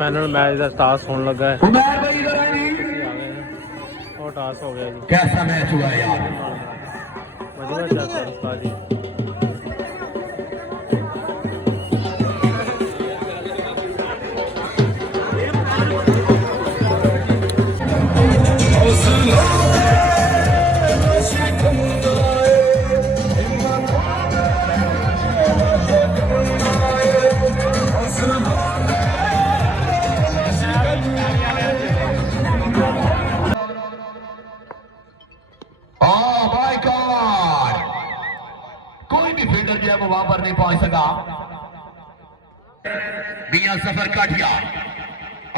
Final match का टास होने लगा है। और टास हो गया जी। कैसा मैच हुआ यार, कोई भी फील्डर जो है वो वहां पर नहीं पहुंच सका। मियां सफर काठिया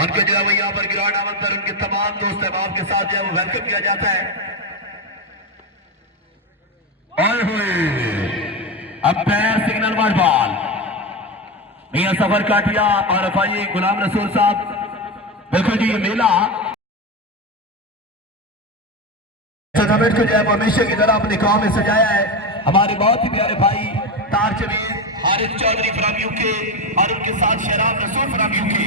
उनके जो है वो यहाँ पर ग्राउंड आमद पर उनके तमाम दोस्त अहबाब के साथ जो है वो वेलकम किया जाता है। अंपायर सिग्नल मार बॉल मियां सफर काठिया और अफाई गुलाम रसूल साहब। बिल्कुल जी, ये मेला टूर्नामेंट को जो है वो हमेशा की तरह अपने गांव में सजाया है हमारे बहुत ही प्यारे भाई तार जमीर हारिस चौधरी फरामियों के और उनके साथ शहराब रसूल फरामियों के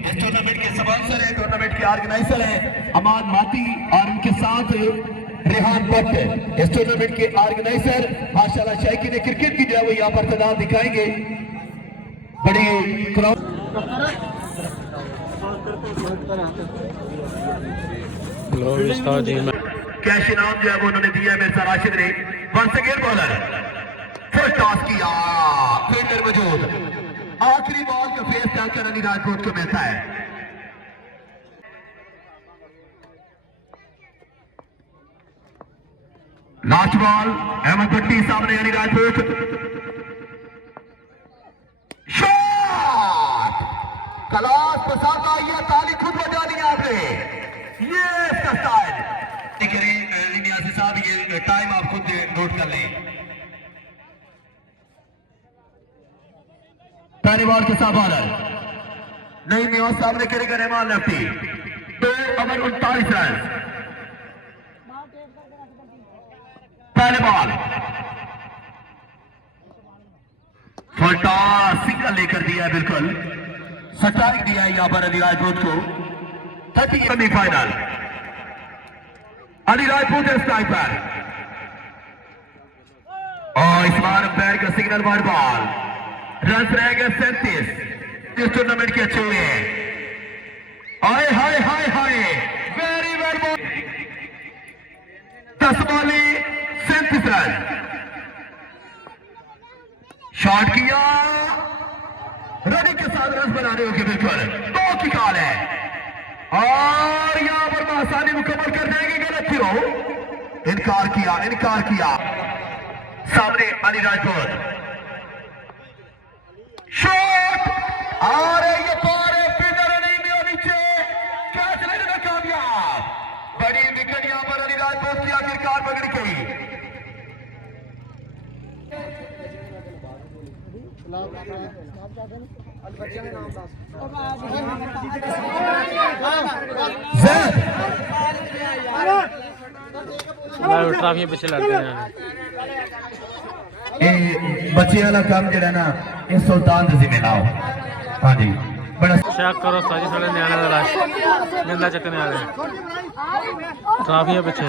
इस टूर्नामेंट के स्पॉन्सर है, टूर्नामेंट के ऑर्गेनाइजर है अमान माती और उनके साथ रेहान भट्ट इस टूर्नामेंट के ऑर्गेनाइजर। माशाल्लाह शायकीन क्रिकेट की जो है वो यहाँ पर तदाद दिखाएंगे। बड़ी कैश इनाम जो है वो उन्होंने दिया है मिर्जा राशिद ने। Once again bowler full toss किया, फील्डर मौजूद, आखिरी बॉल का फेस जाकर अली राजपूत को मिलता है। लास्ट बॉल अहमद भट्टी सामने अली राजपूत, शॉट क्लास पसंद आई है, ताली खुद बजा दी आपने, ये इसका स्टाइल। साहब ये टाइम आप खुद नोट कर लें। पहली बॉल के साथ बॉलर नहीं न्यूज सामने करेगा रहमान लेफ्टी, 2 ओवर 39 रन। पहले बॉल फटा सिंगल लेकर दिया है, बिल्कुल स्ट्राइक दिया है यहां पर अली राजपूत को। 30 सेमीफाइनल अली राजपूत है स्नाइपर और इस बार अंपायर का सिग्नल वार्ड बॉल। रन रह गए 37 इस टूर्नामेंट के अच्छे हुए हैं। हाय हाय हाय हाय, वेरी वेल बॉल, 10 बॉले 37 रन। शॉट किया, रनिंग के साथ रन बनाने होंगे, बिल्कुल 2 की कॉल है और यहां पर आसानी मुकम्मल कर देंगे। गलत क्यों, इनकार किया सामने अली राजपूत, शॉट और ये पार फील्डर नहीं में नीचे, कैच लेने में कामयाब। बड़ी विकेट यहां पर अली राजपूत की आखिरकार पकड़ गई। ट्राफी पीछे लड़ते हैं बच्चे वाला काम जरा ना इस सुल्तान से मिलाओ। हाँ जी, बड़ा चेक करो साजी साढ़े न्याणे का लाश गंदा चकने आ रहे ट्राफियां पीछे।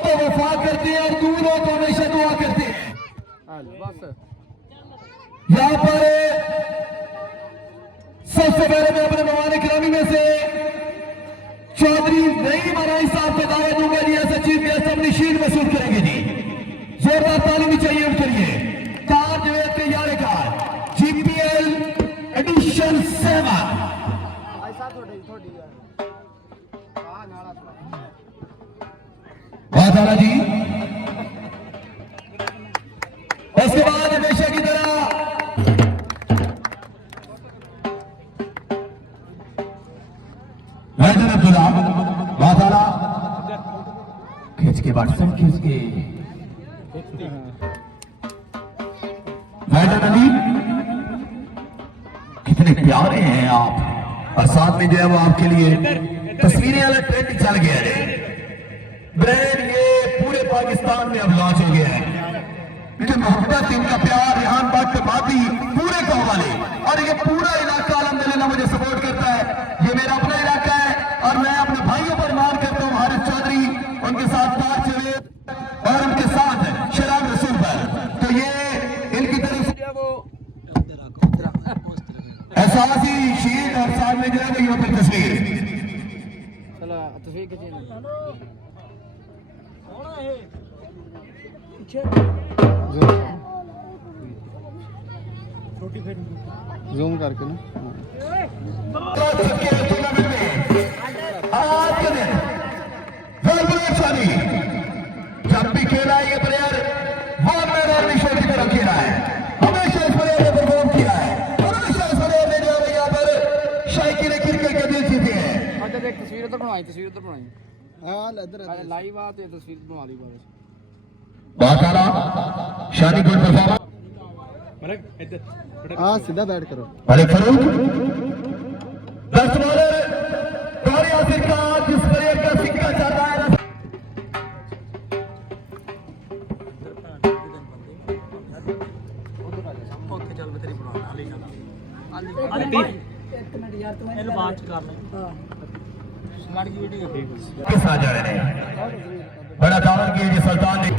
तो वफा करते हैं और दूर हो तो हमेशा दुआ करते हैं। यहाँ पर सबसे पहले मैं अपने मेहमान गिरामी में से चौधरी नईम अराई साहब को दावा दूंगा जी, ऐसा चीफ गेस्ट अपनी शीट में सूट करेंगे जी। जोरदार ताली भी चाहिए उनके लिए। तार जवेद के यार का जीपीएल एडिशन 7 बहुत आला जी। उसके बाद हमेशा की तरह अब्दुल्ला बहुत आला खींच के वाट्सएप खींच के मैडम अली कितने प्यारे हैं आप। और साथ में जो है वो आपके लिए तस्वीरें वाला ट्रेंड चल गया है। ब्रांड ये पूरे पाकिस्तान में अब लॉन्च हो गया है। इनकी मोहब्बत, इनका प्यार, यहाँ भट्ट बादी पूरे गाँव वाले और ये पूरा इलाका अल्हम्दुलिल्लाह मुझे सपोर्ट करता है। ये मेरा अपना इलाका है और मैं अपने भाइयों पर मान करता हूँ हारिस चौधरी, उनके साथ तार चवेद और उनके साथ शराब रसूल पर। तो ये इनकी तरफ से वो एहसासी शीट और साथ में जो है वो यहाँ पर तस्वीर जूम करके ना आज के दिन जब भी खेला ये प्लेयर वो मैदान निशान की तरफ खेला है। हमेशा इस प्लेयर ने परफॉर्म किया है और हमेशा इस प्लेयर ने जो है यहाँ पर शायकीन क्रिकेट के दिल जीते हैं। अच्छा देख तस्वीर तो बनाई हां इधर लाइव आ तो तस्वीर बना ली बहुत आला शानी गुड परफॉर्मेंस। हां सीधा बैठ करो। अरे फरूक 10 बॉलर गौरी आसिफ का जिस प्लेयर का सिक्का जाता है के साथ जा रहे हैं। बड़ा दावर की सुल्तान ने